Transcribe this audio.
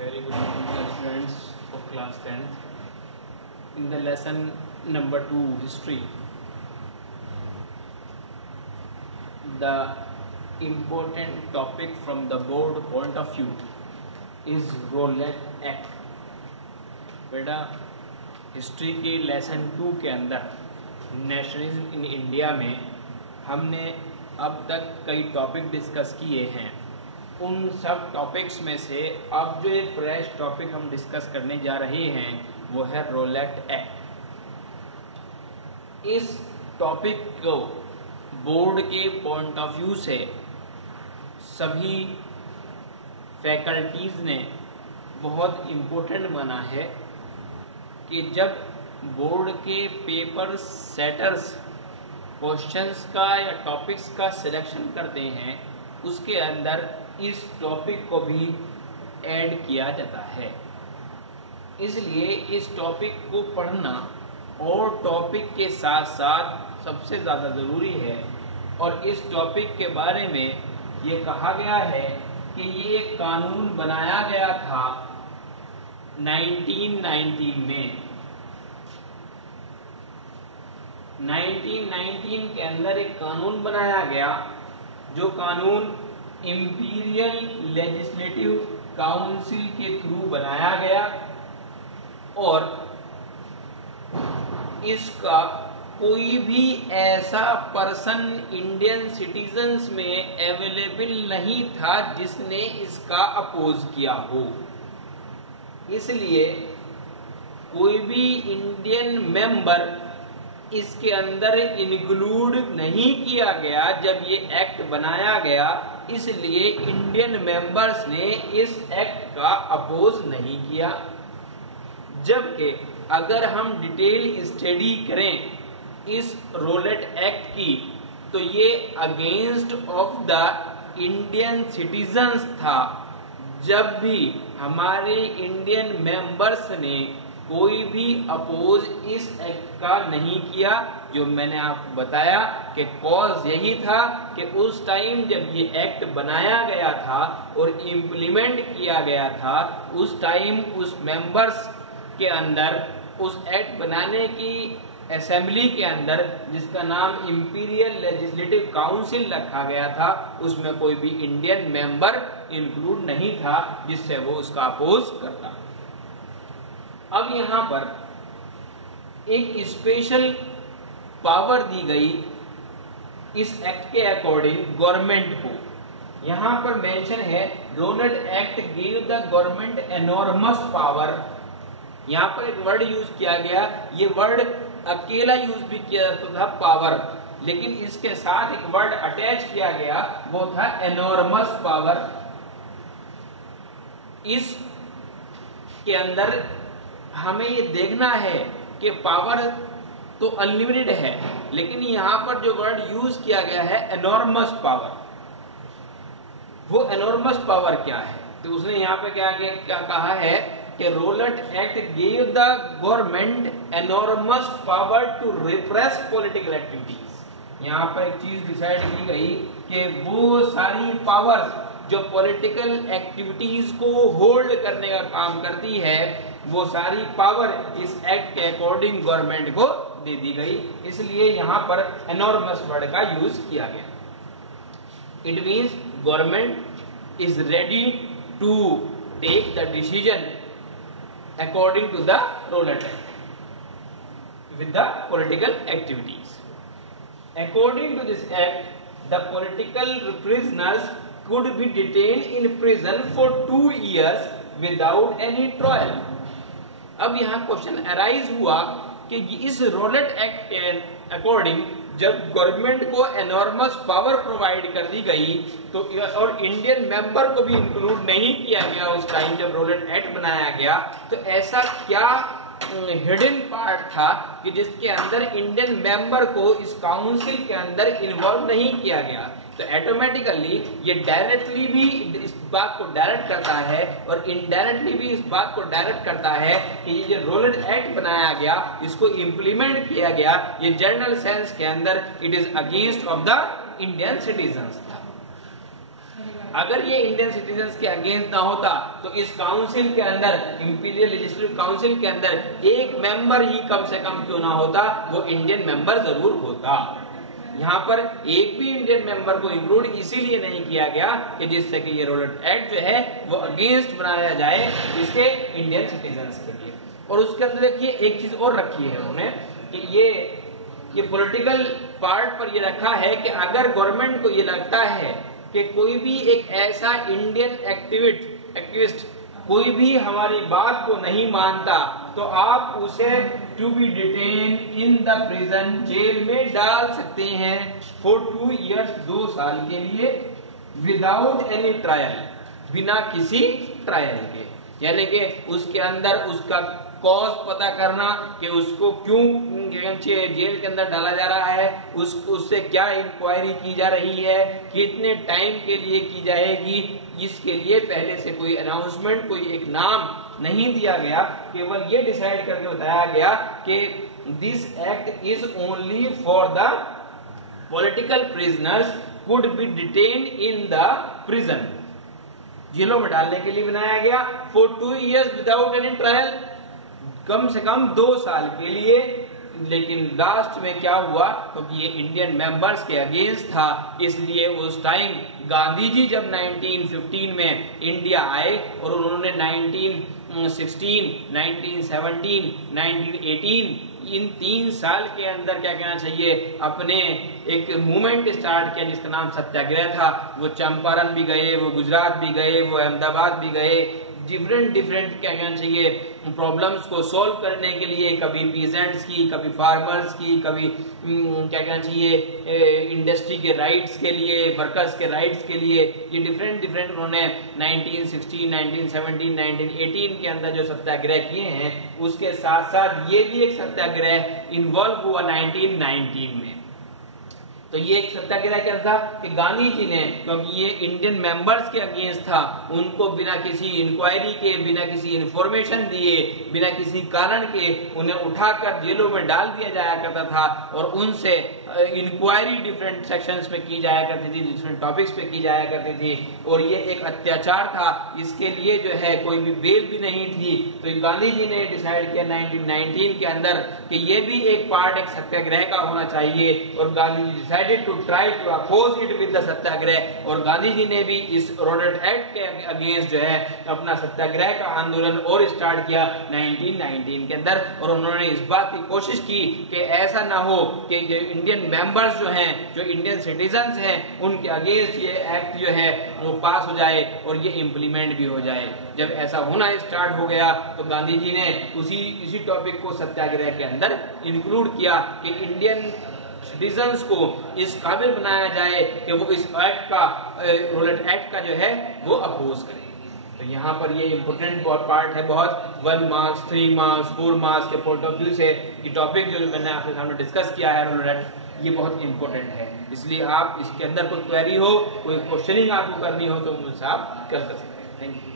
Very good morning, students of class 10th. In the lesson number 2, history, the important topic from the board point of view is Rowlatt Act. बेटा history के lesson 2 के अंदर nationalism in India में हमने अब तक कई topic discuss किए हैं। उन सब टॉपिक्स में से अब जो एक फ्रेश टॉपिक हम डिस्कस करने जा रहे हैं वो है रोलेट एक्ट। इस टॉपिक को बोर्ड के पॉइंट ऑफ व्यू से सभी फैकल्टीज ने बहुत इम्पोर्टेंट माना है कि जब बोर्ड के पेपर सेटर्स क्वेश्चंस का या टॉपिक्स का सिलेक्शन करते हैं उसके अंदर इस टॉपिक को भी ऐड किया जाता है। इसलिए इस टॉपिक को पढ़ना और टॉपिक के साथ साथ सबसे ज़्यादा ज़रूरी है। और इस टॉपिक के बारे में ये कहा गया है कि ये कानून बनाया गया था 1919 में। 1919 के अंदर एक कानून बनाया गया जो कानून इंपीरियल लेजिस्लेटिव काउंसिल के थ्रू बनाया गया और इसका कोई भी ऐसा पर्सन इंडियन सिटीजन्स में अवेलेबल नहीं था जिसने इसका अपोज किया हो। इसलिए कोई भी इंडियन मेंबर इसके अंदर इंक्लूड नहीं किया गया जब ये एक्ट बनाया गया। इसलिए इंडियन मेंबर्स ने इस एक्ट का अपोज नहीं किया। जबकि अगर हम डिटेल स्टडी करें इस रोलेट एक्ट की तो ये against of the Indian citizens था। जब भी हमारे इंडियन मेंबर्स ने कोई भी अपोज इस एक्ट का नहीं किया, जो मैंने आपको बताया कि कॉज यही था कि उस टाइम जब ये एक्ट बनाया गया था और इम्प्लीमेंट किया गया था उस टाइम उस मेंबर्स के अंदर उस एक्ट बनाने की असेंबली के अंदर जिसका नाम इंपीरियल लेजिस्लेटिव काउंसिल रखा गया था उसमें कोई भी इंडियन मेंबर इंक्लूड नहीं था जिससे वो उसका अपोज करता। अब यहाँ पर एक स्पेशल पावर दी गई इस एक्ट के अकॉर्डिंग गवर्नमेंट को। यहाँ पर मेंशन है Rowlatt Act give the government enormous power. यहाँ पर एक वर्ड यूज किया गया, ये वर्ड अकेला यूज भी किया जाता था पावर, लेकिन इसके साथ एक वर्ड अटैच किया गया वो था एनॉर्मस पावर। इस के अंदर हमें ये देखना है कि पावर तो अनलिमिटेड है, लेकिन यहाँ पर जो वर्ड यूज किया गया है एनॉर्मस पावर, वो एनॉर्मस पावर क्या है? तो उसने यहाँ पे क्या कहा है कि Rowlatt Act give the government enormous power to repress political activities. यहाँ पर एक चीज डिसाइड की गई कि वो सारी पावर्स जो पॉलिटिकल एक्टिविटीज को होल्ड करने का काम करती है वो सारी पावर इस एक्ट के अकॉर्डिंग गवर्नमेंट को दे दी गई। इसलिए यहाँ पर एनॉर्मस वर्ड का यूज किया गया। It means government is ready to take the decision according to the Rowlatt Act with the political activities. According to this act, the political prisoners could be detained in prison for 2 years without any trial. अब यहाँ question arise हुआ कि इस roulette act के according जब government को enormous power provide कर दी गई तो और इंडियन मेंबर को भी इंक्लूड नहीं किया गया उस टाइम जब रोलेट एक्ट बनाया गया, तो ऐसा क्या हिडन पार्ट था कि जिसके अंदर इंडियन मेंबर को इस काउंसिल के अंदर इन्वॉल्व नहीं किया गया। तो ऑटोमेटिकली ये डायरेक्टली भी इस बात को डायरेक्ट करता है और इनडायरेक्टली भी इस बात को डायरेक्ट करता है कि ये जो रोलेट एक्ट बनाया गया इसको इम्प्लीमेंट किया गया, ये जनरल सेंस के अंदर it is against of the Indian citizens था। अगर ये इंडियन सिटीजन्स के अगेंस्ट ना होता तो इस काउंसिल के अंदर, इंपीरियल लेजिस्लेटिव काउंसिल के अंदर एक मेंबर ही कम से कम क्यों ना होता, वो इंडियन मेंबर जरूर होता। यहाँ पर एक भी इंडियन मेंबर को इंक्लूड इसीलिए नहीं किया गया कि जिससे कि ये रोलेट एक्ट जो है वो अगेंस्ट बनाया जाए इसके इंडियन सिटीजन्स के लिए। और उसके अंदर देखिए एक चीज और रखी है उन्होंने कि ये पॉलिटिकल पार्ट पर ये रखा है कि अगर गवर्नमेंट को ये लगता है कि कोई भी एक ऐसा इंडियन एक्टिविस्ट कोई भी हमारी बात को नहीं मानता तो आप उसे to be detain in the prison, jail में डाल सकते हैं फॉर 2 years, 2 साल के लिए, विदाउट एनी ट्रायल, बिना किसी ट्रायल के। यानी कि उसके अंदर उसका कॉज पता करना कि उसको क्यों जेल के अंदर डाला जा रहा है, उससे क्या इंक्वायरी की जा रही है, कितने टाइम के लिए की जाएगी, इसके लिए पहले से कोई अनाउंसमेंट, कोई एक नाम नहीं दिया गया। केवल ये डिसाइड करके बताया गया कि this act is only for the political prisoners could be detained in the prison, जेलों में डालने के लिए बनाया गया for 2 years without any trial, कम से कम 2 साल के लिए। लेकिन लास्ट में क्या हुआ, क्योंकि ये इंडियन मेंबर्स के अगेंस्ट था, इसलिए उस टाइम गांधी जी जब 1915 में इंडिया आए और उन्होंने 1916, 1917, 1918 इन 3 साल के अंदर क्या कहना चाहिए अपने एक मूवमेंट स्टार्ट किया जिसका नाम सत्याग्रह था। वो चंपारण भी गए, वो गुजरात भी गए, वो अहमदाबाद भी गए, डिफरेंट क्या कहना चाहिए प्रॉब्लम्स को सॉल्व करने के लिए, कभी पीजेंट्स की, कभी फार्मर्स की, कभी क्या कहना चाहिए इंडस्ट्री के राइट्स के लिए, वर्कर्स के राइट्स के लिए, ये डिफरेंट उन्होंने 1916, 1917, 1918 के अंदर जो सत्याग्रह किए हैं, उसके साथ साथ ये भी एक सत्याग्रह इन्वॉल्व हुआ 1919 में। तो ये एक सत्याग्रह क्या था कि गांधी जी ने, क्योंकि ये इंडियन मेंबर्स के अगेंस्ट था, उनको बिना किसी इंक्वायरी के, बिना किसी इंफॉर्मेशन दिए, बिना किसी कारण के उन्हें उठाकर जेलों में डाल दिया जाया करता था और उनसे इंक्वायरी डिफरेंट सेक्शंस में की जाया करती थी, डिफरेंट टॉपिक्स पे की जाया करती थी, और ये एक अत्याचार था। इसके लिए जो है कोई भी बेल भी नहीं थी। तो गांधी जी ने डिसाइड किया 1919 के अंदर कि ये भी एक पार्ट एक सत्याग्रह का होना चाहिए, और Gandhi ji decided to try to oppose it with the satyagraha. और गांधी जी ने भी इस रोलेट एक्ट के अगेंस्ट जो है अपना सत्याग्रह का आंदोलन और स्टार्ट किया 1919 के अंदर। और उन्होंने इस बात की कोशिश की कि ऐसा ना हो कि जो इंडियन मेंबर्स जो हैं, जो इंडियन सिटीजन्स हैं, उनके अगेंस्ट ये एक्ट जो है वो पास हो जाए और ये इम्प्लीमेंट भी हो जाए। जब ऐसा होना स्टार्ट हो गया तो गांधी जी ने इसी टॉपिक को सत्याग्रह के अंदर इंक्लूड किया कि इंडियन सिटीजन्स को इस काबिल बनाया जाए कि वो इस एक्ट का, रोलेट एक्ट का जो है वो अपोज करें। तो यहाँ पर ये इम्पोर्टेंट पार्ट है बहुत, 1 मार्क्स, 3 मार्क्स, 4 मार्क्स के पॉइंट ऑफ व्यू से ये टॉपिक जो मैंने आपके सामने डिस्कस किया है रोलेट एक्ट, ये बहुत इंपॉर्टेंट है। इसलिए आप इसके अंदर कोई क्वेरी हो, कोई क्वेश्चनिंग आपको करनी हो तो मुझसे आप कर सकते हैं। Thank you.